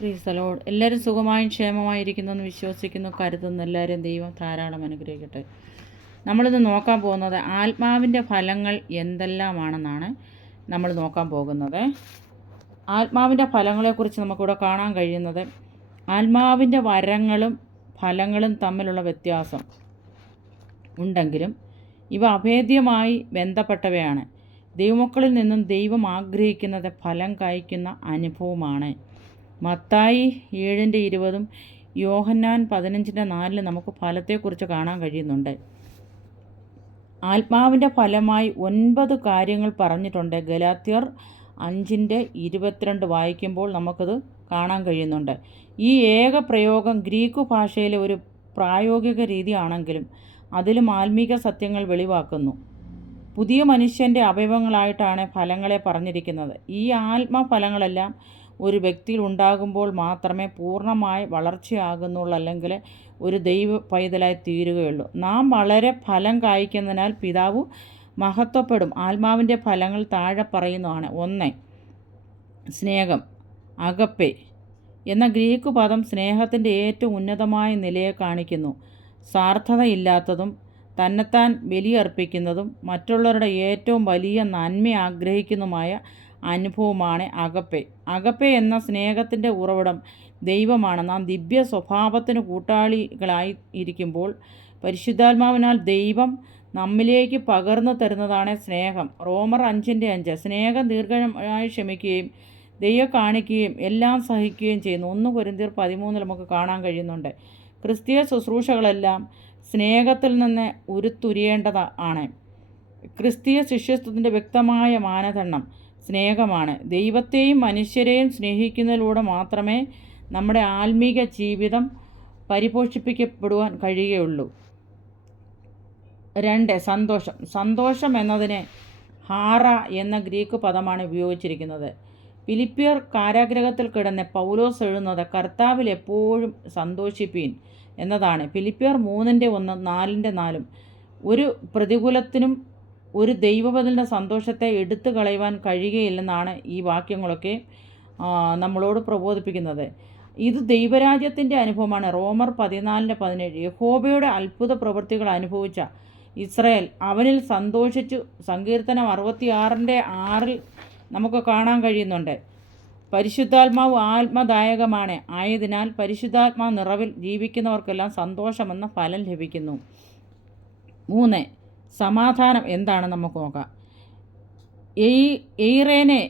പ്രീസ് the Lord. എല്ലാവരും സുഖമായും ക്ഷേമമായിരിക്കുന്നെന്ന് വിശ്വസിക്കുന്നു, കരുതുന്നു. എല്ലാവരും ദൈവം ധാരാളം അനുഗ്രഹിക്കട്ടെ. നമ്മളിന്ന് നോക്കാൻ പോകുന്നത് ആത്മാവിൻ്റെ ഫലങ്ങൾ എന്തെല്ലാമാണെന്നാണ് നമ്മൾ നോക്കാൻ പോകുന്നത്. ആത്മാവിൻ്റെ ഫലങ്ങളെക്കുറിച്ച് നമുക്കിവിടെ കാണാൻ കഴിയുന്നത് ആത്മാവിൻ്റെ വരങ്ങളും ഫലങ്ങളും തമ്മിലുള്ള വ്യത്യാസം ഉണ്ടെങ്കിലും ഇവ അഭേദ്യമായി ബന്ധപ്പെട്ടവയാണ്. ദൈവമക്കളിൽ നിന്നും ദൈവം ആഗ്രഹിക്കുന്നത് ഫലം കായ്ക്കുന്ന അനുഭവമാണ്. മത്തായി 7:20 യോഹന്നാൻ 15:4 നമുക്ക് ഫലത്തെക്കുറിച്ച് കാണാൻ കഴിയുന്നുണ്ട്. ആത്മാവിൻ്റെ ഫലമായി 9 കാര്യങ്ങൾ പറഞ്ഞിട്ടുണ്ട്. ഗലാത്യർ 5:22 വായിക്കുമ്പോൾ നമുക്കത് കാണാൻ കഴിയുന്നുണ്ട്. ഈ ഏക പ്രയോഗം ഗ്രീക്ക് ഭാഷയിലെ ഒരു പ്രായോഗിക രീതിയാണെങ്കിലും അതിലും ആത്മീക സത്യങ്ങൾ വെളിവാക്കുന്നു. പുതിയ മനുഷ്യൻ്റെ അവയവങ്ങളായിട്ടാണ് ഫലങ്ങളെ പറഞ്ഞിരിക്കുന്നത്. ഈ ആത്മഫലങ്ങളെല്ലാം ഒരു വ്യക്തിയിൽ ഉണ്ടാകുമ്പോൾ മാത്രമേ പൂർണ്ണമായി വളർച്ചയാകുന്നുള്ളൂ, അല്ലെങ്കിൽ ഒരു ദൈവ പൈതലായി തീരുകയുള്ളൂ. നാം വളരെ ഫലം കായ്ക്കുന്നതിനാൽ പിതാവ് മഹത്വപ്പെടും. ആത്മാവിൻ്റെ ഫലങ്ങൾ താഴെ പറയുന്നതാണ്. 1. സ്നേഹം, അഗപ്പെ എന്ന ഗ്രീക്ക് പദം സ്നേഹത്തിൻ്റെ ഏറ്റവും ഉന്നതമായ നിലയെ കാണിക്കുന്നു. സ്വാർത്ഥതയില്ലാത്തതും തന്നെത്താൻ ബലിയർപ്പിക്കുന്നതും മറ്റുള്ളവരുടെ ഏറ്റവും വലിയ നന്മ ആഗ്രഹിക്കുന്നതുമായ അനുഭവമാണ് അഗപ്പെ. അഗപ്പെ എന്ന സ്നേഹത്തിൻ്റെ ഉറവിടം ദൈവമാണ്. നാം ദിവ്യ സ്വഭാവത്തിന് കൂട്ടാളികളായി ഇരിക്കുമ്പോൾ പരിശുദ്ധാത്മാവിനാൽ ദൈവം നമ്മിലേക്ക് പകർന്നു തരുന്നതാണ് സ്നേഹം. റോമർ 5:5 സ്നേഹം ദീർഘമായി ക്ഷമിക്കുകയും ദയ കാണിക്കുകയും എല്ലാം സഹിക്കുകയും ചെയ്യുന്നു. 1 കൊരിന്ത്യർ 13 നമുക്ക് കാണാൻ കഴിയുന്നുണ്ട്. ക്രിസ്തീയ ശുശ്രൂഷകളെല്ലാം സ്നേഹത്തിൽ നിന്ന് ഉരുത്തിരിയേണ്ടതാണ്. ക്രിസ്തീയ ശിഷ്യത്വത്തിൻ്റെ വ്യക്തമായ മാനദണ്ഡം സ്നേഹമാണ്. ദൈവത്തെയും മനുഷ്യരെയും സ്നേഹിക്കുന്നതിലൂടെ മാത്രമേ നമ്മുടെ ആത്മീക ജീവിതം പരിപോഷിപ്പിക്കപ്പെടുവാൻ കഴിയുകയുള്ളൂ. 2. സന്തോഷം. സന്തോഷം എന്നതിന് ഹാറ എന്ന ഗ്രീക്ക് പദമാണ് ഉപയോഗിച്ചിരിക്കുന്നത്. ഫിലിപ്പിയർ കാരാഗൃഹത്തിൽ കിടന്ന് പൗലോസ് എഴുതുന്നത് കർത്താവിൽ എപ്പോഴും സന്തോഷിപ്പീൻ എന്നതാണ്. ഫിലിപ്പിയർ 3:1 4:4 ഒരു പ്രതികൂലത്തിനും ഒരു ദൈവബദലിൻ്റെ സന്തോഷത്തെ എടുത്തു കളയുവാൻ കഴിയുകയില്ലെന്നാണ് ഈ വാക്യങ്ങളൊക്കെ നമ്മളോട് പ്രബോധിപ്പിക്കുന്നത്. ഇത് ദൈവരാജ്യത്തിൻ്റെ അനുഭവമാണ്. റോമർ 14:17 യഹോവയുടെ അത്ഭുത പ്രവൃത്തികൾ അനുഭവിച്ച ഇസ്രായേൽ അവനിൽ സന്തോഷിച്ചു. സങ്കീർത്തനം 66:6 നമുക്ക് കാണാൻ കഴിയുന്നുണ്ട്. പരിശുദ്ധാത്മാവ് ആത്മദായകമാണ്. ആയതിനാൽ പരിശുദ്ധാത്മാ നിറവിൽ ജീവിക്കുന്നവർക്കെല്ലാം സന്തോഷമെന്ന ഫലം ലഭിക്കുന്നു. 3. സമാധാനം എന്താണ് നമുക്ക് നോക്കാം. എയ്റേനെ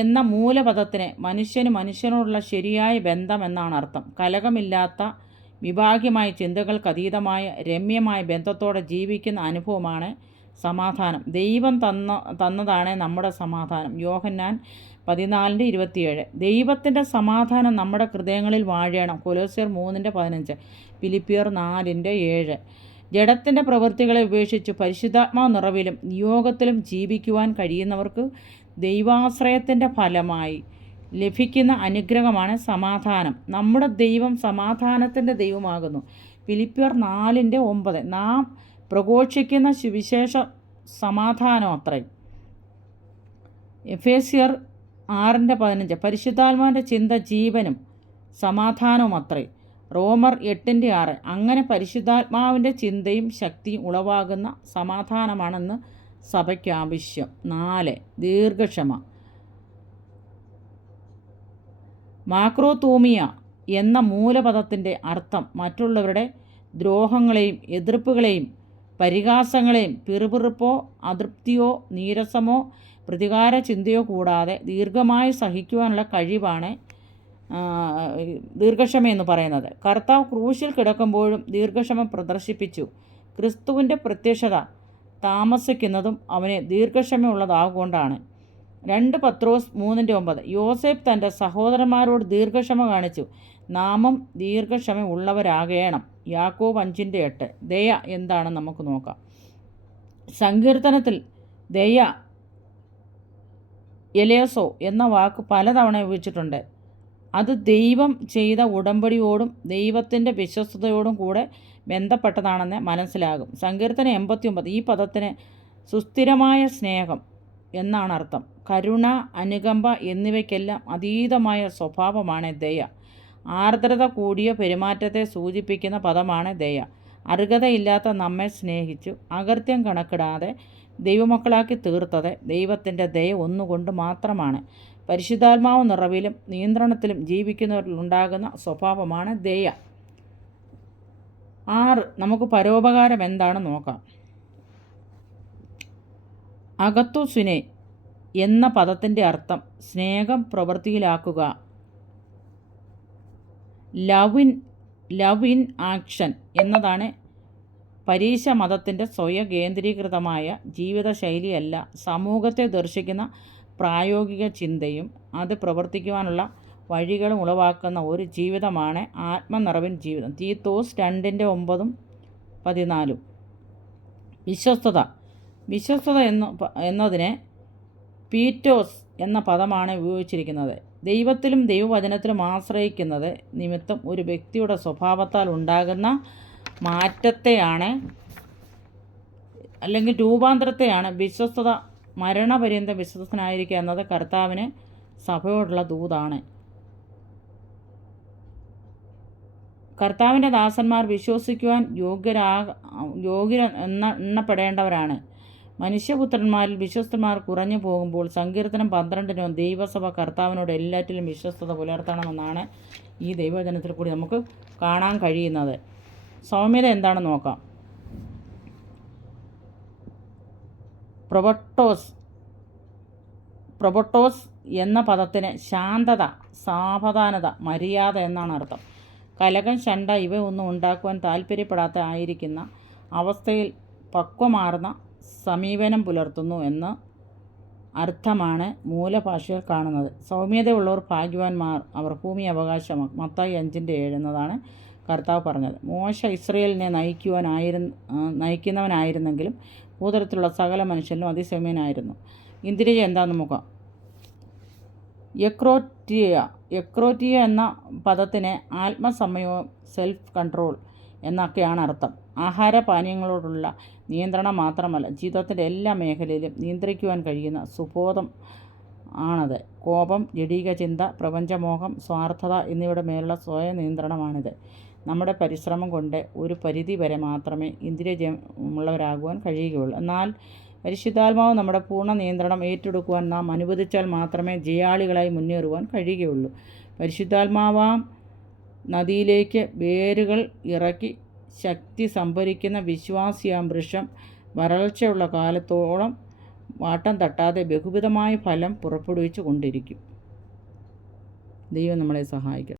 എന്ന മൂലപദത്തിന് മനുഷ്യനോടുള്ള ശരിയായ ബന്ധം എന്നാണ് അർത്ഥം. കലഹമില്ലാത്ത വിഭാഗ്യമായ ചിന്തകൾക്ക് അതീതമായ രമ്യമായ ബന്ധത്തോടെ ജീവിക്കുന്ന അനുഭവമാണ് സമാധാനം. ദൈവം തന്നതാണ് നമ്മുടെ സമാധാനം. യോഹന്നാൻ 14:27 ദൈവത്തിൻ്റെ സമാധാനം നമ്മുടെ ഹൃദയങ്ങളിൽ വാഴണം. കൊലോസ്യർ 3:15 ഫിലിപ്പിയർ 4:7 ജഡത്തിൻ്റെ പ്രവൃത്തികളെ ഉപേക്ഷിച്ച് പരിശുദ്ധാത്മാ നിറവിലും നിയോഗത്തിലും ജീവിക്കുവാൻ കഴിയുന്നവർക്ക് ദൈവാശ്രയത്തിൻ്റെ ഫലമായി ലഭിക്കുന്ന അനുഗ്രഹമാണ് സമാധാനം. നമ്മുടെ ദൈവം സമാധാനത്തിൻ്റെ ദൈവമാകുന്നു. ഫിലിപ്പിയർ 4:9 നാം പ്രഘോഷിക്കുന്ന സുവിശേഷ സമാധാനം അത്രേ. എഫേസ്യർ 6:15 പരിശുദ്ധാത്മാവിൻ്റെ ചിന്ത ജീവനും സമാധാനവും അത്രേ. റോമർ 8:6 അങ്ങനെ പരിശുദ്ധാത്മാവിൻ്റെ ചിന്തയും ശക്തിയും ഉളവാകുന്ന സമാധാനമാണെന്ന് സഭയ്ക്ക് ആവശ്യം. 4. ദീർഘക്ഷമ. മാക്രോതൂമിയ എന്ന മൂലപദത്തിൻ്റെ അർത്ഥം മറ്റുള്ളവരുടെ ദ്രോഹങ്ങളെയും എതിർപ്പുകളെയും പരിഹാസങ്ങളെയും പിറുപിറുപ്പോ അതൃപ്തിയോ നീരസമോ പ്രതികാര ചിന്തയോ കൂടാതെ ദീർഘമായി സഹിക്കുവാനുള്ള കഴിവാണ് ദീർഘക്ഷമ എന്ന് പറയുന്നത്. കർത്താവ് ക്രൂശിൽ കിടക്കുമ്പോഴും ദീർഘക്ഷമ പ്രദർശിപ്പിച്ചു. ക്രിസ്തുവിൻ്റെ പ്രത്യക്ഷത താമസിക്കുന്നതും അവന് ദീർഘക്ഷമയുള്ളതാകൊണ്ടാണ്. 2 പത്രോസ് 3:9 യോസേഫ് തൻ്റെ സഹോദരന്മാരോട് ദീർഘക്ഷമ കാണിച്ചു. നാമും ദീർഘക്ഷമ ഉള്ളവരാകേണം. യാക്കോബ് 5:8 ദയ എന്താണ് നമുക്ക് നോക്കാം. സങ്കീർത്തനത്തിൽ ദയ എലേസോ എന്ന വാക്ക് പലതവണ ഉപയോഗിച്ചിട്ടുണ്ട്. അത് ദൈവം ചെയ്ത ഉടമ്പടിയോടും ദൈവത്തിൻ്റെ വിശ്വസ്തയോടും കൂടെ ബന്ധപ്പെട്ടതാണെന്ന് മനസ്സിലാകും. സങ്കീർത്തനം 89 ഈ പദത്തിന് സുസ്ഥിരമായ സ്നേഹം എന്നാണ് അർത്ഥം. കരുണ, അനുകമ്പ എന്നിവയ്ക്കെല്ലാം അതീതമായ സ്വഭാവമാണ് ദയ. ആർദ്രത കൂടിയ പെരുമാറ്റത്തെ സൂചിപ്പിക്കുന്ന പദമാണ് ദയ. അർഹതയില്ലാത്ത നമ്മെ സ്നേഹിച്ചു അകൃത്യം കണക്കിടാതെ ദൈവമക്കളാക്കി തീർത്തത് ദൈവത്തിൻ്റെ ദയ ഒന്നുകൊണ്ട് മാത്രമാണ്. പരിശുദ്ധാത്മാവ് നിറവിലും നിയന്ത്രണത്തിലും ജീവിക്കുന്നവരിൽ ഉണ്ടാകുന്ന സ്വഭാവമാണ് ദയ. 6. നമുക്ക് പരോപകാരം എന്താണെന്ന് നോക്കാം. അഗത്തോസുനെ എന്ന പദത്തിൻ്റെ അർത്ഥം സ്നേഹം പ്രവൃത്തിയിലാക്കുക, ലവ് ഇൻ ആക്ഷൻ എന്നതാണ്. പരീശ മതത്തിൻ്റെ സ്വയകേന്ദ്രീകൃതമായ ജീവിതശൈലിയല്ല, സമൂഹത്തെ ദർശിക്കുന്ന പ്രായോഗിക ചിന്തയും അത് പ്രവർത്തിക്കുവാനുള്ള വഴികളും ഉളവാക്കുന്ന ഒരു ജീവിതമാണ് ആത്മനിറവിൻ ജീവിതം. തീത്തോസ് 2:9-14. വിശ്വസ്തത എന്നതിനെ പീറ്റോസ് എന്ന പദമാണ് ഉപയോഗിച്ചിരിക്കുന്നത്. ദൈവത്തിലും ദൈവവചനത്തിലും ആശ്രയിക്കുന്നത് നിമിത്തം ഒരു വ്യക്തിയുടെ സ്വഭാവത്താൽ ഉണ്ടാകുന്ന മാറ്റത്തെയാണ് അല്ലെങ്കിൽ രൂപാന്തരത്തെയാണ് വിശ്വസ്തത. മരണപര്യന്തം വിശ്വസ്തനായിരിക്കുക എന്നത് കർത്താവിന് സഭയോടുള്ള ദൂതാണ്. കർത്താവിൻ്റെ ദാസന്മാർ വിശ്വസിക്കുവാൻ എണ്ണപ്പെടേണ്ടവരാണ്. മനുഷ്യപുത്രന്മാരിൽ വിശ്വസ്തന്മാർ കുറഞ്ഞു പോകുമ്പോൾ സങ്കീർത്തനം 12 ദൈവസഭ കർത്താവിനോട് എല്ലാറ്റിലും വിശ്വസ്തത പുലർത്തണമെന്നാണ് ഈ ദൈവവചനത്തിൽ കൂടി നമുക്ക് കാണാൻ കഴിയുന്നത്. സൗമ്യത എന്താണെന്ന് നോക്കാം. പ്രൊബട്ടോസ് എന്ന പദത്തിന് ശാന്തത, സാവധാനത, മര്യാദ എന്നാണ് അർത്ഥം. കലഹം, ശണ്ട ഇവയൊന്നും ഉണ്ടാക്കുവാൻ താല്പര്യപ്പെടാത്ത ആയിരിക്കുന്ന അവസ്ഥയിൽ പക്വമാർന്ന സമീപനം പുലർത്തുന്നു എന്ന അർത്ഥമാണ് മൂലഭാഷയിൽ കാണുന്നത്. സൗമ്യതയുള്ളവർ ഭാഗ്യവാന്മാർ, അവർ ഭൂമി അവകാശമാക്കും. മത്തായി 5:7 എന്നതാണ് കർത്താവ് പറഞ്ഞത്. മോശ ഇസ്രായേലിനെ നയിക്കുന്നവനായിരുന്നെങ്കിലും ഭൂതലത്തിലുള്ള സകല മനുഷ്യരിലും അതിസൗമ്യനായിരുന്നു. ഇന്ദ്രിയ എന്താണെന്ന് നോക്കാം. എക്രോറ്റിയ എന്ന പദത്തിന് ആത്മസംയമം, സെൽഫ് കൺട്രോൾ എന്നൊക്കെയാണ് അർത്ഥം. ആഹാരപാനീയങ്ങളോടുള്ള നിയന്ത്രണം മാത്രമല്ല, ജീവിതത്തിൻ്റെ എല്ലാ മേഖലയിലും നിയന്ത്രിക്കുവാൻ കഴിയുന്ന സുബോധം ആണത്. കോപം, ജഡിക ചിന്ത, പ്രപഞ്ചമോഹം, സ്വാർത്ഥത എന്നിവയുടെ മേലുള്ള സ്വയം നിയന്ത്രണമാണിത്. നമ്മുടെ പരിശ്രമം കൊണ്ട് ഒരു പരിധി വരെ മാത്രമേ ഇന്ദ്രിയജയമുള്ളവരാകുവാൻ കഴിയുകയുള്ളൂ. എന്നാൽ പരിശുദ്ധാത്മാവ് നമ്മുടെ പൂർണ്ണ നിയന്ത്രണം ഏറ്റെടുക്കുവാൻ നാം അനുവദിച്ചാൽ മാത്രമേ ജയാളികളായി മുന്നേറുവാൻ കഴിയുകയുള്ളൂ. പരിശുദ്ധാത്മാവാം നദിയിലേക്ക് വേരുകൾ ഇറക്കി ശക്തി സംഭരിക്കുന്ന വിശ്വാസിയാം വൃക്ഷം വരൾച്ചയുള്ള കാലത്തോളം വാട്ടം തട്ടാതെ ബഹുവിധമായ ഫലം പുറപ്പെടുവിച്ചു കൊണ്ടിരിക്കും. ദൈവം നമ്മളെ സഹായിക്കട്ടെ.